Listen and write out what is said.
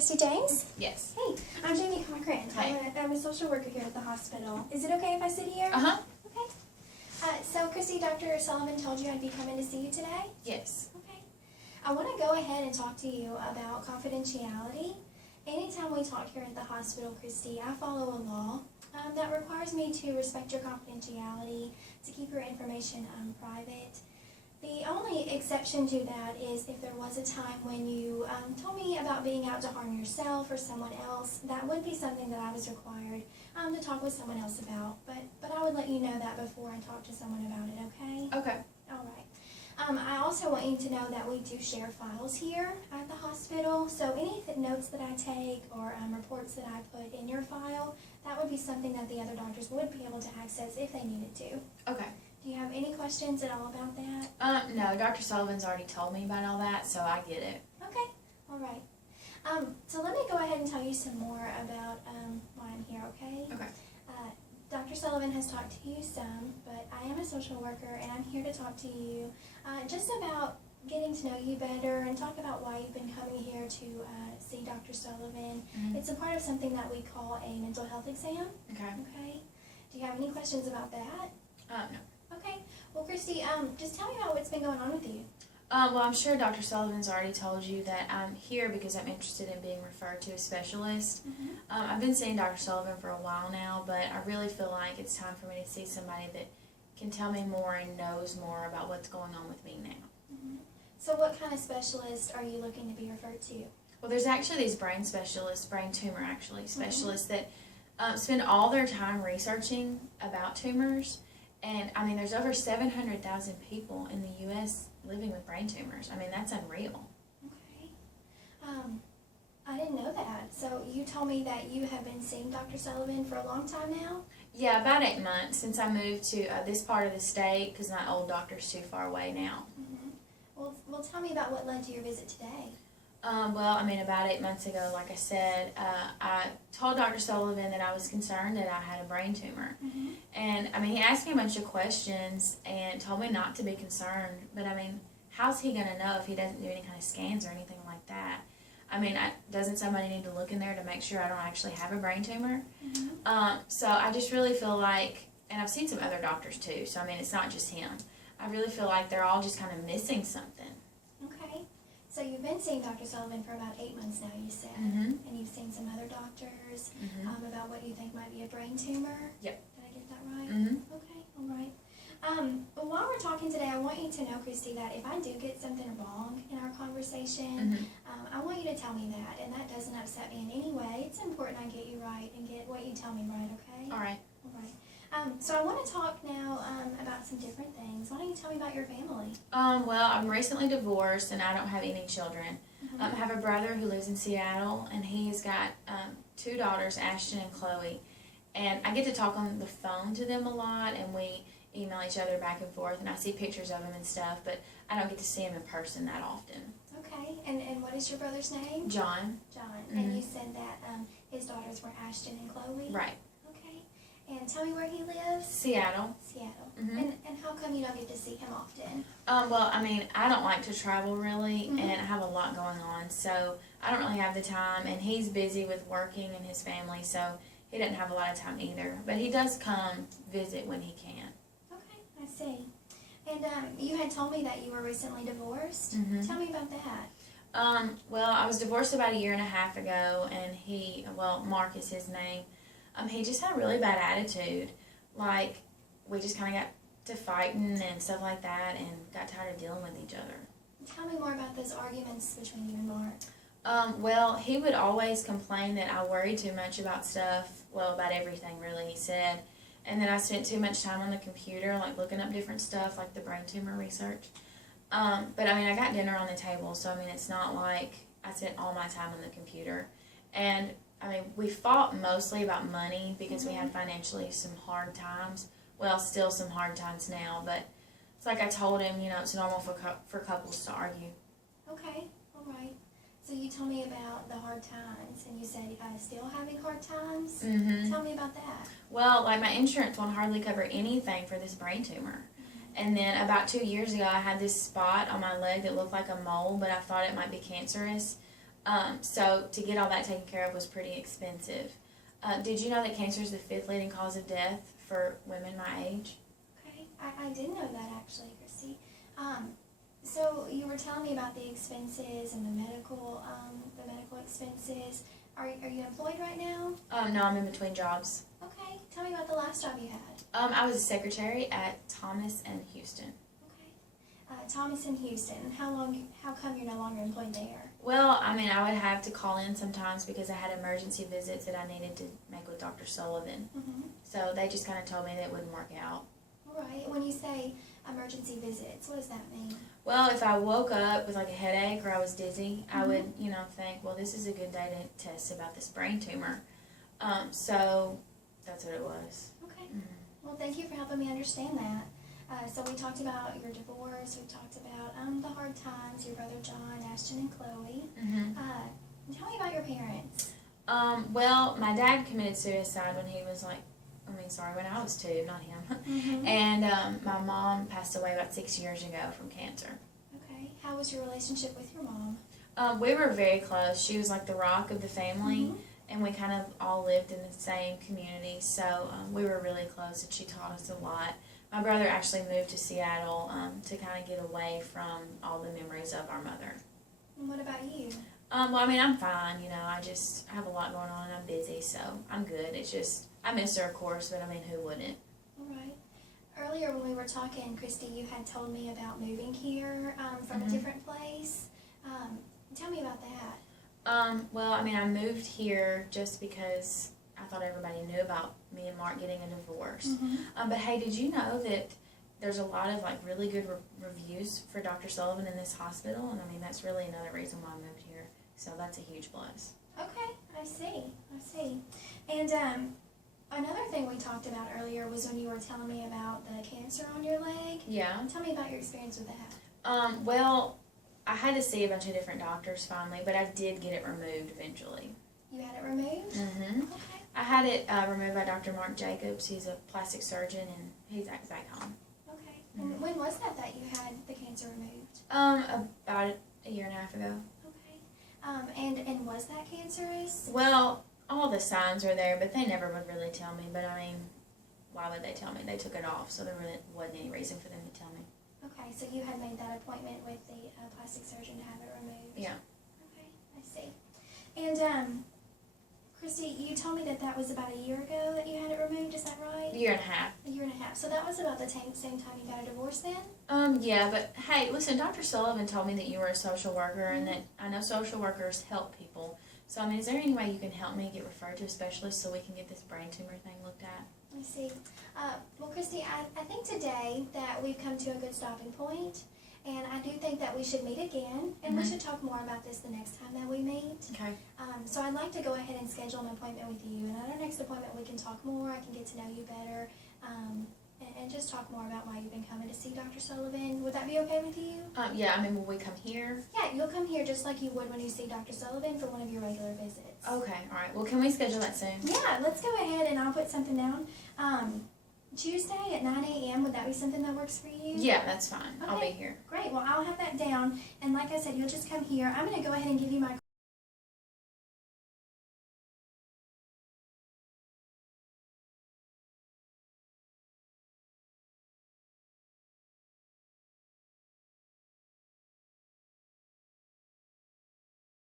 Christy James? Yes. Hey, I'm Jamie Cochran. Hi. I'm a social worker here at the hospital. Is it okay if I sit here? Uh-huh. Okay. So, Christy, Dr. Sullivan told you I'd be coming to see you today? Yes. Okay. I want to go ahead and talk to you about confidentiality. Anytime we talk here at the hospital, Christy, I follow a law that requires me to respect your confidentiality, to keep your information private. The only exception to that is if there was a time when you told me about being out to harm yourself or someone else. That would be something that I was required to talk with someone else about. But I would let you know that before I talk to someone about it, okay? Okay. All right. I also want you to know that we do share files here at the hospital. So any notes that I take or reports that I put in your file, that would be something that the other doctors would be able to access if they needed to. Okay. Do you have any questions at all about that? No, Dr. Sullivan's already told me about all that, so I get it. Okay, all right. So let me go ahead and tell you some more about why I'm here, okay? Okay. Dr. Sullivan has talked to you some, but I am a social worker and I'm here to talk to you just about getting to know you better and talk about why you've been coming here to see Dr. Sullivan. Mm-hmm. It's a part of something that we call a mental health exam, Okay. okay? Do you have any questions about that? No. Okay. Well, Christy, just tell me about what's been going on with you. Well, I'm sure Dr. Sullivan's already told you that I'm here because I'm interested in being referred to a specialist. Mm-hmm. I've been seeing Dr. Sullivan for a while now, but I really feel like it's time for me to see somebody that can tell me more and knows more about what's going on with me now. Mm-hmm. So what kind of specialist are you looking to be referred to? Well, there's actually these brain specialists, brain tumor specialists that spend all their time researching about tumors. And, I mean, there's over 700,000 people in the U.S. living with brain tumors. I mean, that's unreal. Okay. I didn't know that. So you told me that you have been seeing Dr. Sullivan for a long time now? Yeah, about 8 months since I moved to this part of the state because my old doctor's too far away now. Mm-hmm. Well, tell me about what led to your visit today. Well, I mean, about 8 months ago, like I said, I told Dr. Sullivan that I was concerned that I had a brain tumor. Mm-hmm. And, I mean, he asked me a bunch of questions and told me not to be concerned. But, I mean, how's he going to know if he doesn't do any kind of scans or anything like that? I mean, doesn't somebody need to look in there to make sure I don't actually have a brain tumor? Mm-hmm. So I just really feel like, and I've seen some other doctors too, so, I mean, it's not just him. I really feel like they're all just kind of missing something. Okay. So you've been seeing Dr. Sullivan for about 8 months now, you said. Mm-hmm. And you've seen some other doctors Mm-hmm. about what you think might be a brain tumor? Yep. Did I get that right? Mm-hmm. Okay, all right. But while we're talking today, I want you to know, Christy, that if I do get something wrong in our conversation, Mm-hmm. I want you to tell me that, and that doesn't upset me in any way. It's important I get you right and get what you tell me right, okay? All right. All right. So I want to talk now about some different things. Why don't you tell me about your family? Well, I'm recently divorced and I don't have any children. Mm-hmm. I have a brother who lives in Seattle and he's got 2 daughters, Ashton and Chloe. And I get to talk on the phone to them a lot and we email each other back and forth and I see pictures of them and stuff, but I don't get to see them in person that often. Okay. And what is your brother's name? John. John. Mm-hmm. And you said that his daughters were Ashton and Chloe? Right. Okay. And tell me where he lives? Seattle. Seattle. Mm-hmm. And how come you don't get to see him often? Well, I mean, I don't like to travel really, Mhm. and I have a lot going on, so I don't really have the time, and he's busy with working and his family, so he doesn't have a lot of time either. But he does come visit when he can. Okay, I see. And you had told me that you were recently divorced. Mhm. Tell me about that. Well, I was divorced about 1.5 years ago, and Mark is his name, he just had a really bad attitude. Like, we just kind of got to fighting and stuff like that, and got tired of dealing with each other. Tell me more about those arguments between you and Mark. Well, he would always complain that I worried too much about stuff, well, about everything really, he said, and that I spent too much time on the computer, like looking up different stuff, like the brain tumor research. But I mean, I got dinner on the table, so I mean, it's not like I spent all my time on the computer. And I mean, we fought mostly about money because we had financially some hard times. Well, still some hard times now, but it's like I told him, it's normal for couples to argue. Okay, all right. So you told me about the hard times, and you said still having hard times? Mm-hmm. Tell me about that. Well, like my insurance won't hardly cover anything for this brain tumor. And then about 2 years ago, I had this spot on my leg that looked like a mole, but I thought it might be cancerous. So to get all that taken care of was pretty expensive. Did you know that cancer is the 5th leading cause of death for women my age? Okay, I did know that actually, Christy. So you were telling me about the expenses and the medical expenses. Are you employed right now? No, I'm in between jobs. Okay, tell me about the last job you had. I was a secretary at Thomas and Houston. Okay, Thomas in Houston. How come you're no longer employed there? Well, I mean, I would have to call in sometimes because I had emergency visits that I needed to make with Dr. Sullivan. Mm-hmm. So they just kind of told me that it wouldn't work out. All right. When you say emergency visits, what does that mean? Well, if I woke up with like a headache or I was dizzy, I would, think, well, this is a good day to test about this brain tumor. So that's what it was. Okay. Mm-hmm. Well, thank you for helping me understand that. So we talked about your divorce. We talked about the hard times, your brother John, Ashton, and Chloe. Mm-hmm. Tell me about your parents. Well, my dad committed suicide when he was when I was 2, not him. Mm-hmm. And my mom passed away about 6 years ago from cancer. Okay. How was your relationship with your mom? We were very close. She was like the rock of the family, Mhm. and we kind of all lived in the same community, so we were really close, and she taught us a lot. My brother actually moved to Seattle to kind of get away from all the memories of our mother. And what about you? Well, I mean, I'm fine, I just have a lot going on, and I'm busy, so I'm good. It's just, I miss her, of course, but I mean, who wouldn't? All right. Earlier when we were talking, Christy, you had told me about moving here from a different place. Tell me about that. Well, I mean, I moved here just because I thought everybody knew about me and Mark getting a divorce. Mm-hmm. But hey, did you know that there's a lot of really good reviews for Dr. Sullivan in this hospital? And I mean, that's really another reason why I moved here. So that's a huge plus. Okay, I see. And another thing we talked about earlier was when you were telling me about the cancer on your leg. Yeah. Tell me about your experience with that. Well, I had to see a bunch of different doctors finally, but I did get it removed eventually. You had it removed? Mm-hmm. Okay. I had it removed by Dr. Mark Jacobs. He's a plastic surgeon, and he's back home. Okay. And when was that you had the cancer removed? About a year and a half ago. Okay. And was that cancerous? Well, all the signs were there, but they never would really tell me. But I mean, why would they tell me? They took it off, so there really wasn't any reason for them to tell me. Okay, so you had made that appointment with the plastic surgeon to have it removed? Yeah. Okay, I see. And, Christy, you told me that was about a year ago that you had it removed, is that right? A year and a half. A year and a half. So that was about the same time you got a divorce then? Yeah, but hey, listen, Dr. Sullivan told me that you were a social worker and that I know social workers help people. So, I mean, is there any way you can help me get referred to a specialist so we can get this brain tumor thing looked at? I see. Well, Christy, I think today that we've come to a good stopping point, and I do think that we should meet again, and we should talk more about this the next time that we meet. Okay. So I'd like to go ahead and schedule an appointment with you, and at our next appointment we can talk more, I can get to know you better, and just talk more about why you've been coming to see Dr. Sullivan. Would that be okay with you? Yeah, I mean, will we come here? Yeah, you'll come here just like you would when you see Dr. Sullivan for one of your regular visits. Okay, alright. Well, can we schedule that soon? Yeah, let's go ahead and I'll put something down. Tuesday at 9 a.m., would that be something that works for you? Yeah, that's fine. I'll be Okay. here. Great, well, I'll have that down, and like I said, you'll just come here. I'm going to go ahead and give you my